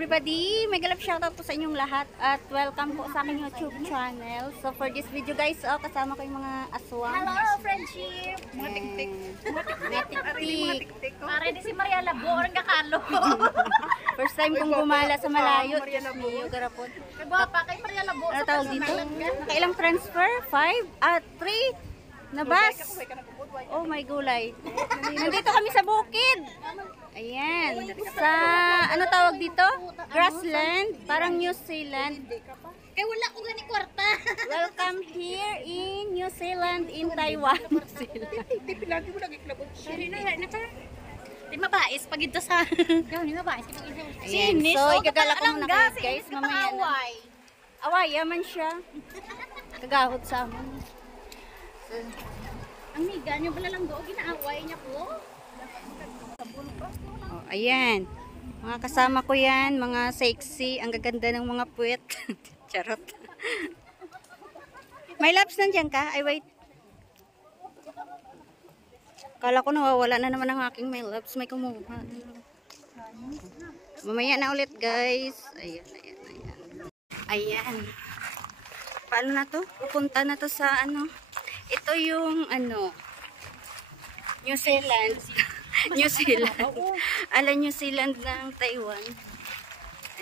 everybody! May galap shoutout po sa inyong lahat at welcome po sa aking YouTube channel. So for this video guys, kasama ko yung mga aswang. Hello, friendship! Mga tiktik. Mga tiktik. Pare di si Maria Labo, orang kakalo. First time kong gumala sa malayo. Niyo garapon. Nagwapa kay Maria Labo. Ano tawag dito? Nakailang transfer? 5 at 3 na bus. Oh my gulay. Nandito kami sa bukid. Ayan. Sa, ano tawag dito? Grassland. Parang New Zealand. Kaya wala ko gani kwarta. Welcome here in New Zealand, in Taiwan. Di mabais pag ito sa... Di mabais pag ito. Ayan. So, igagala ko muna kayo guys. Mamaya na. Away, yaman siya. Kagahod sa amin. So, Ang miga niyo pala lang doon, ginaaway niya po. oh, ayan. Mga kasama ko yan, mga sexy. Ang gaganda ng mga puwet. Charot. May laps nandiyan ka? Ay, wait. Kala ko nawawala na naman ang aking may laps. May kumuha. Mamaya na ulit, guys. Ayan, ayan, ayan. Ayan. Paano na to? Pupunta na to sa ano? Ito yung ano, New Zealand. New Zealand. Ala New Zealand ng Taiwan.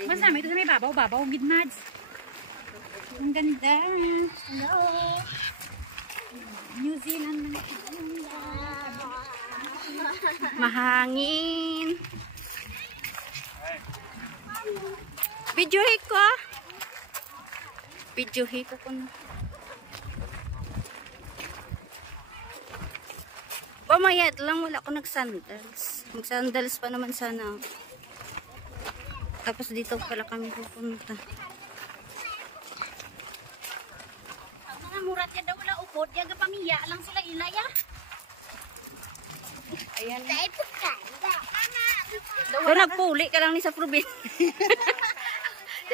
Mas namin ito sa may babaw, gidmads. Ang ganda. Hello. New Zealand. Mahangin. Videohi ko. Videohi ko kuno. Pamayat lang, wala ko nagsandals. Magsandals pa naman sana. Tapos dito pala kami pupunta. Ang mga murat yan daw wala upod, yaga pamiya lang sila ilaya. Ayan. Dahil po ka. So, nagpuli ka lang ni sa probinsya.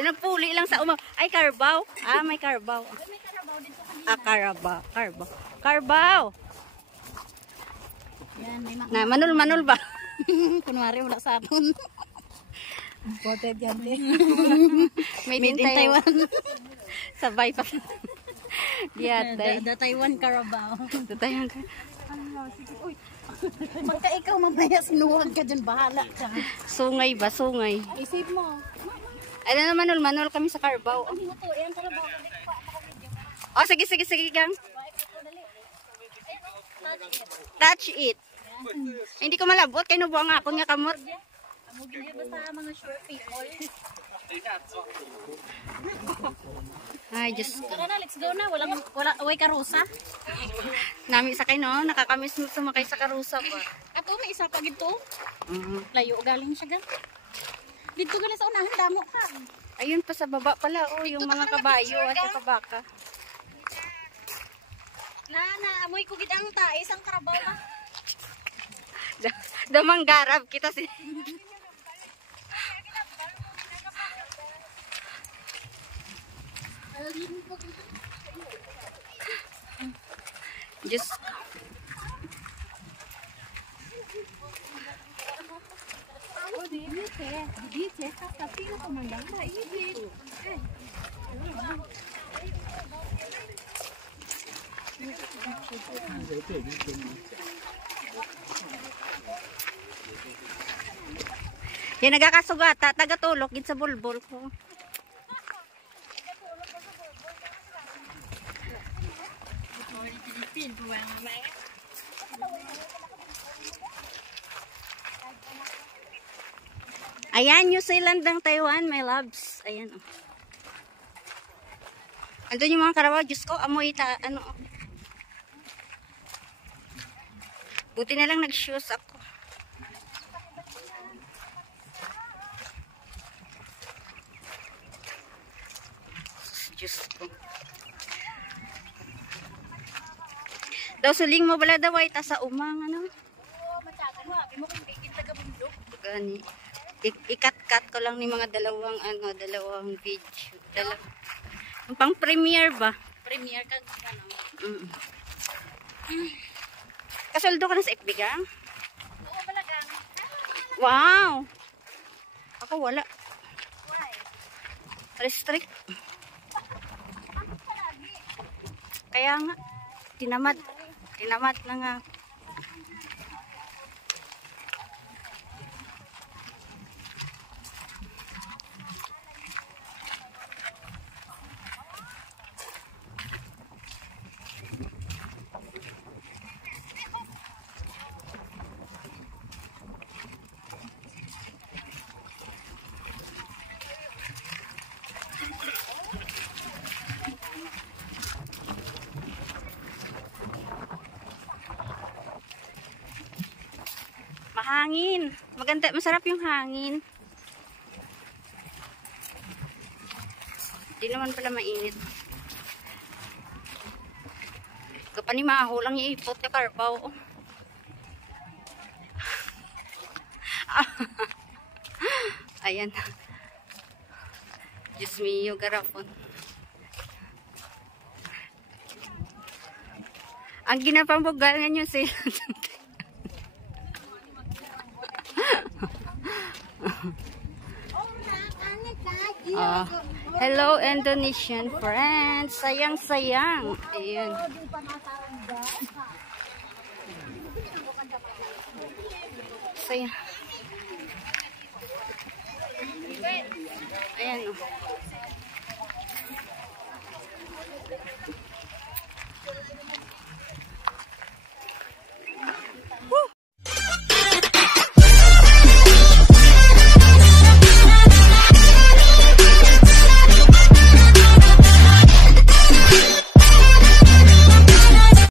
Nagpuli lang sa umaw. Ay, Carabao. Ah, may Carabao. Ah, Carabao. Carabao. Carabao. Yan, may Na, manul ba? kunwari wala sa aton. Imported yan din. Made in Taiwan. Sabay pa. The Taiwan Carabao. The Taiwan Carabao. Pagka ikaw mamaya sinuwag ka dyan, bahala ka. Sungay ba? Sungay. Isip mo. Ano na manul kami sa Carabao. Ang ito, yan Carabao. Oh, sige, gang. Touch it. Hindi ko malabot. Kaya nabuang ako nga kamot. Basta mga short people. Ay, Diyos ko. Tara na, let's go na. Way karusa. Nami sakay no. Nakakamiss mo sumakay sa karusa pa. Ato, may isa pa gito. Layo galing siya gan. Dito galing sa unahan, damo ka. Ayun pa sa baba pala. Oh, yung mga kabayo at yung kabaka. Amoy ko gidang tais ang Carabao na. Damang garab kita si. Diyos ko. Yan nagakasugata, tagatulok gid sa bulbul ko. Ayan, New Zealand ng Taiwan, my loves. Ayan oh. Andun yung mga Carabao, Diyos ko, amoy ano. Buti na lang nag-shoes ako. Diyos ko. Daw suling mo bala daw ay ta sa umang ano. Oo, matyagan mo. Habi mo kung bigin taga-bundok. Gani. Ikat-kat ko lang ni mga dalawang video. Pang premiere ba? Premier kag ano. Kasuldo ka na sa FB ka? Oo, malagang. Wow! Ako wala. restrict. Kaya nga, tinamad na nga. Mahangin. Maganda, masarap yung hangin. Di naman pala mainit. Kapag ni mahulang yung ipot yung karbaw. Ayan. Diyos mio, garapon. Ang ginapambugal nga nyo sila. Hello Indonesian friends. Sayang. Ayun. Sayang. Ayan.